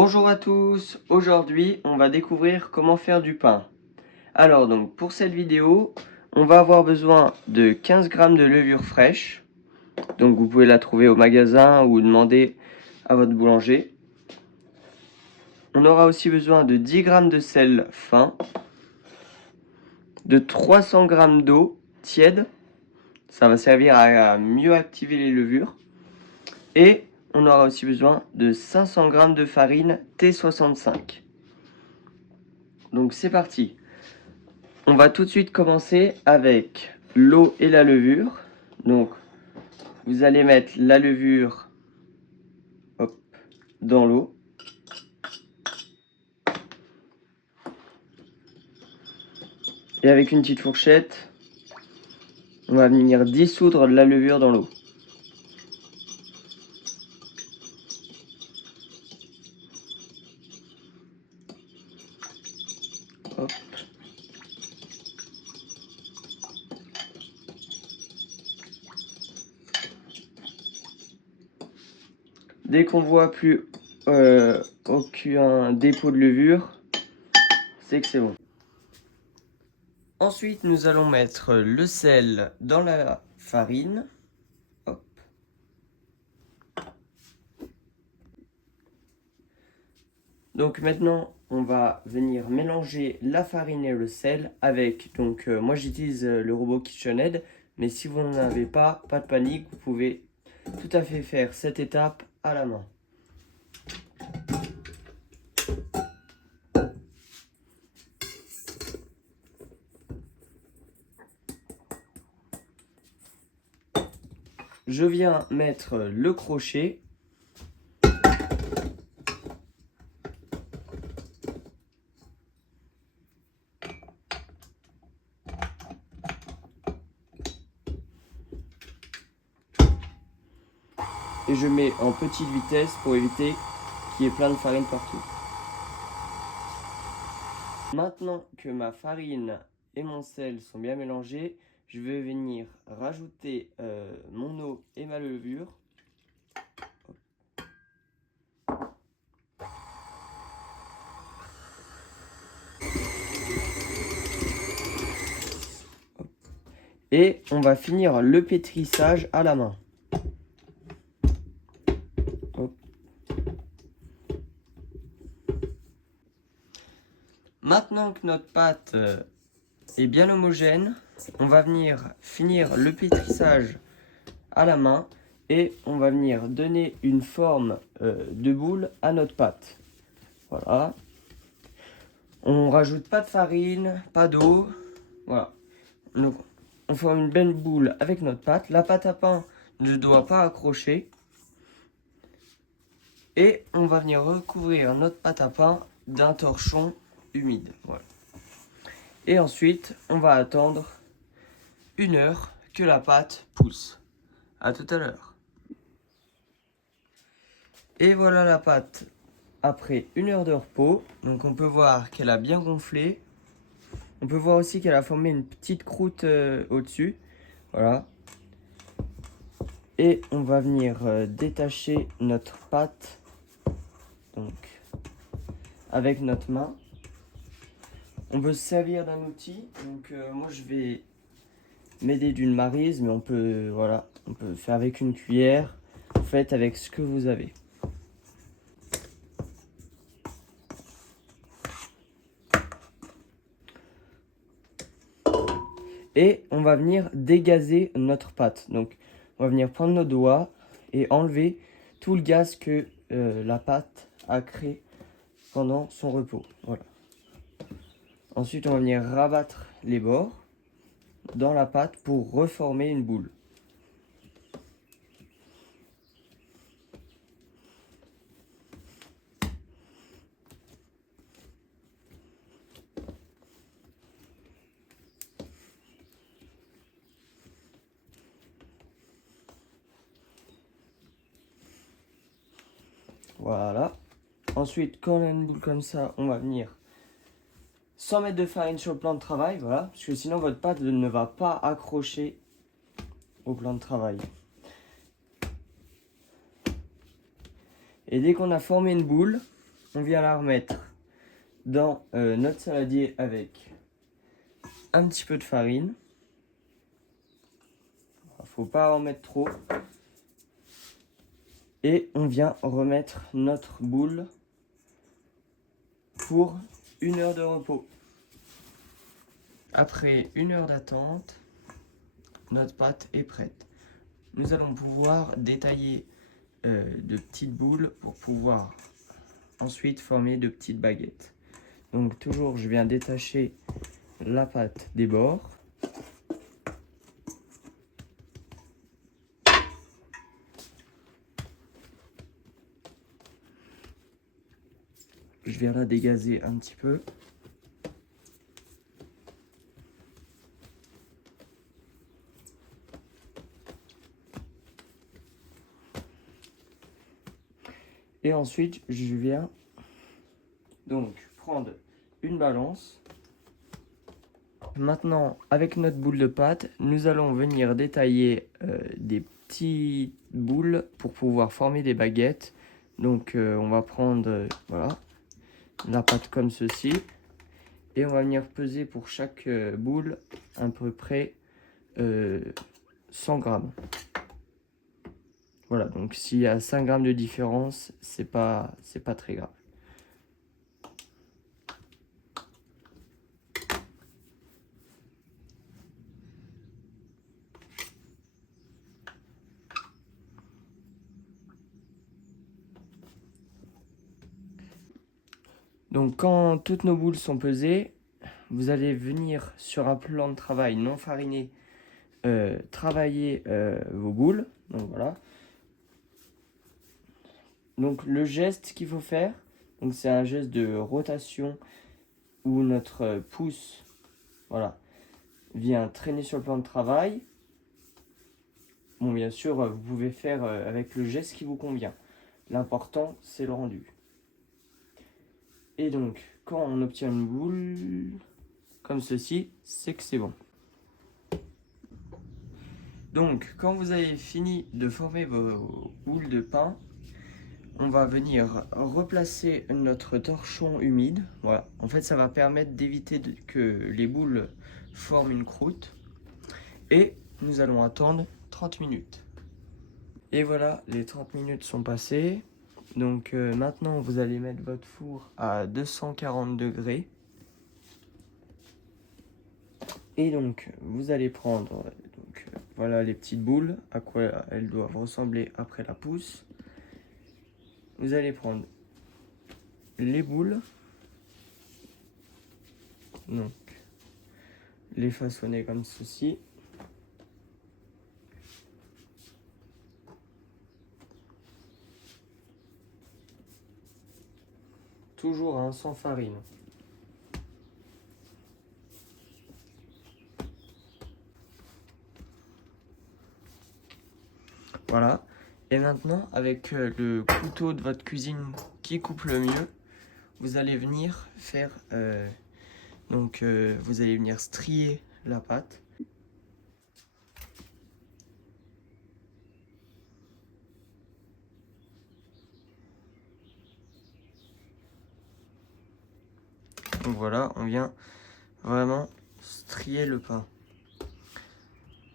Bonjour à tous, aujourd'hui on va découvrir comment faire du pain. Alors donc pour cette vidéo, on va avoir besoin de 15 g de levure fraîche. Donc vous pouvez la trouver au magasin ou demander à votre boulanger. On aura aussi besoin de 10 g de sel fin, de 300 g d'eau tiède, ça va servir à mieux activer les levures. Et on aura aussi besoin de 500 g de farine T65. Donc c'est parti. On va tout de suite commencer avec l'eau et la levure. Donc vous allez mettre la levure dans l'eau. Et avec une petite fourchette, on va venir dissoudre la levure dans l'eau. Hop. Dès qu'on voit plus aucun dépôt de levure, c'est que c'est bon. Ensuite, nous allons mettre le sel dans la farine. Hop. Donc maintenant, on va venir mélanger la farine et le sel avec, moi j'utilise le robot KitchenAid, mais si vous n'en avez pas de panique, vous pouvez tout à fait faire cette étape à la main. Je viens mettre le crochet. Et je mets en petite vitesse pour éviter qu'il y ait plein de farine partout. Maintenant que ma farine et mon sel sont bien mélangés, je vais venir rajouter mon eau et ma levure. Et on va finir le pétrissage à la main. Hop. Maintenant que notre pâte est bien homogène, on va venir finir le pétrissage à la main et on va venir donner une forme de boule à notre pâte. Voilà. On rajoute pas de farine, pas d'eau. Voilà. Donc, on forme une belle boule avec notre pâte. La pâte à pain ne doit pas accrocher. Et on va venir recouvrir notre pâte à pain d'un torchon humide. Voilà. Et ensuite, on va attendre 1 heure que la pâte pousse. À tout à l'heure. Et voilà la pâte après 1 heure de repos. Donc on peut voir qu'elle a bien gonflé. On peut voir aussi qu'elle a formé une petite croûte au-dessus. Voilà. Et on va venir détacher notre pâte donc, avec notre main. On peut se servir d'un outil. Donc moi je vais m'aider d'une maryse, mais on peut faire avec une cuillère. Faites avec ce que vous avez. Et on va venir dégazer notre pâte. Donc on va venir prendre nos doigts et enlever tout le gaz que la pâte a créé pendant son repos. Voilà. Ensuite on va venir rabattre les bords dans la pâte pour reformer une boule. Voilà. Ensuite, quand on a une boule comme ça, on va venir 100 mètres de farine sur le plan de travail, voilà, parce que sinon votre pâte ne va pas accrocher au plan de travail. Et dès qu'on a formé une boule, on vient la remettre dans notre saladier avec un petit peu de farine. Faut pas en mettre trop. Et on vient remettre notre boule pour 1 heure de repos. Après 1 heure d'attente, notre pâte est prête. Nous allons pouvoir détailler de petites boules pour pouvoir ensuite former de petites baguettes. Donc toujours, je viens détacher la pâte des bords. Je viens la dégazer un petit peu. Et ensuite, je viens donc prendre une balance. Maintenant, avec notre boule de pâte, nous allons venir détailler des petites boules pour pouvoir former des baguettes. Donc, on va prendre voilà, la pâte comme ceci. Et on va venir peser pour chaque boule à peu près 100 grammes. Voilà, donc s'il y a 5 grammes de différence, c'est pas très grave. Donc quand toutes nos boules sont pesées, vous allez venir sur un plan de travail non fariné travailler vos boules. Donc voilà. Donc le geste qu'il faut faire, donc c'est un geste de rotation où notre pouce, voilà, vient traîner sur le plan de travail. Bon, bien sûr, vous pouvez faire avec le geste qui vous convient. L'important, c'est le rendu. Et donc, quand on obtient une boule comme ceci, c'est que c'est bon. Donc, quand vous avez fini de former vos boules de pain, on va venir replacer notre torchon humide. Voilà. En fait, ça va permettre d'éviter que les boules forment une croûte. Et nous allons attendre 30 minutes. Et voilà, les 30 minutes sont passées. Donc maintenant, vous allez mettre votre four à 240 degrés. Et donc, vous allez prendre voilà les petites boules, à quoi elles doivent ressembler après la pousse. Vous allez prendre les boules, donc les façonner comme ceci. Toujours hein, sans farine. Voilà. Et maintenant, avec le couteau de votre cuisine qui coupe le mieux, vous allez venir faire, vous allez venir strier la pâte. Donc voilà, on vient vraiment strier le pain.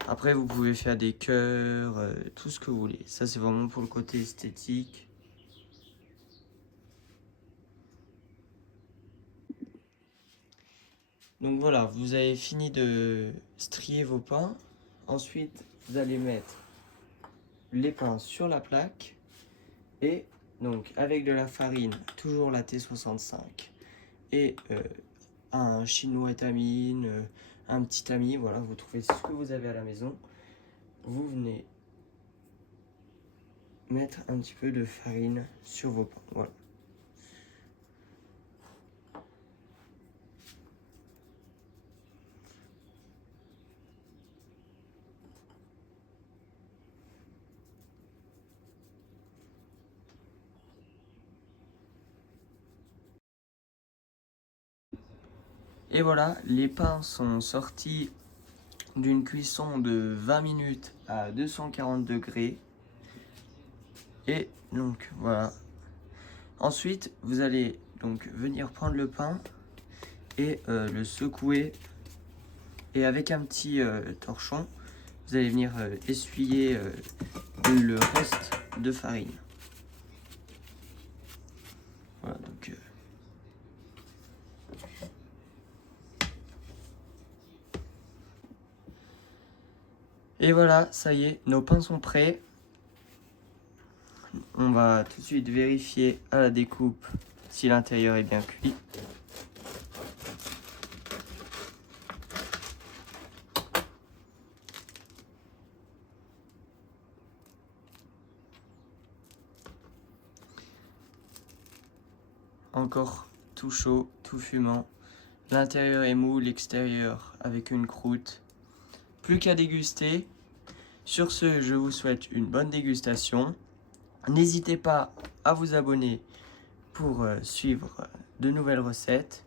Après, vous pouvez faire des cœurs, tout ce que vous voulez. Ça, c'est vraiment pour le côté esthétique. Donc voilà, vous avez fini de strier vos pains. Ensuite, vous allez mettre les pains sur la plaque. Et donc, avec de la farine, toujours la T65. Et un chinois tamine, un petit tamis, voilà, vous trouvez ce que vous avez à la maison. Vous venez mettre un petit peu de farine sur vos pains, voilà. Et voilà, les pains sont sortis d'une cuisson de 20 minutes à 240 degrés. Et donc voilà. Ensuite, vous allez donc venir prendre le pain et le secouer. Et avec un petit torchon, vous allez venir essuyer le reste de farine. Voilà, donc... Et voilà, ça y est, nos pains sont prêts. On va tout de suite vérifier à la découpe si l'intérieur est bien cuit. Encore tout chaud, tout fumant. L'intérieur est mou, l'extérieur avec une croûte. Plus qu'à déguster. Sur ce, je vous souhaite une bonne dégustation. N'hésitez pas à vous abonner pour suivre de nouvelles recettes.